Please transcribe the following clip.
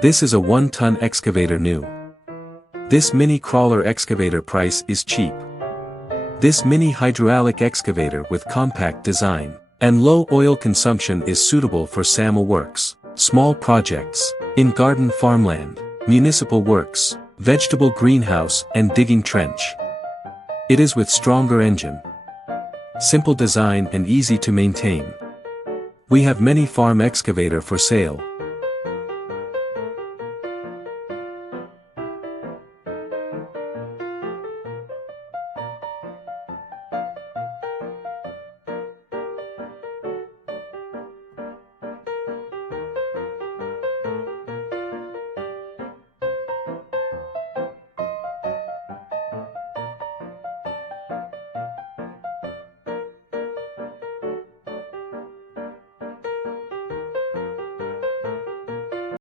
This is a 1-ton excavator new. This mini crawler excavator price is cheap. This mini hydraulic excavator with compact design and low oil consumption is suitable for SAML works, small projects, in garden farmland, municipal works, vegetable greenhouse and digging trench. It is with stronger engine, simple design and easy to maintain. We have many farm excavator for sale.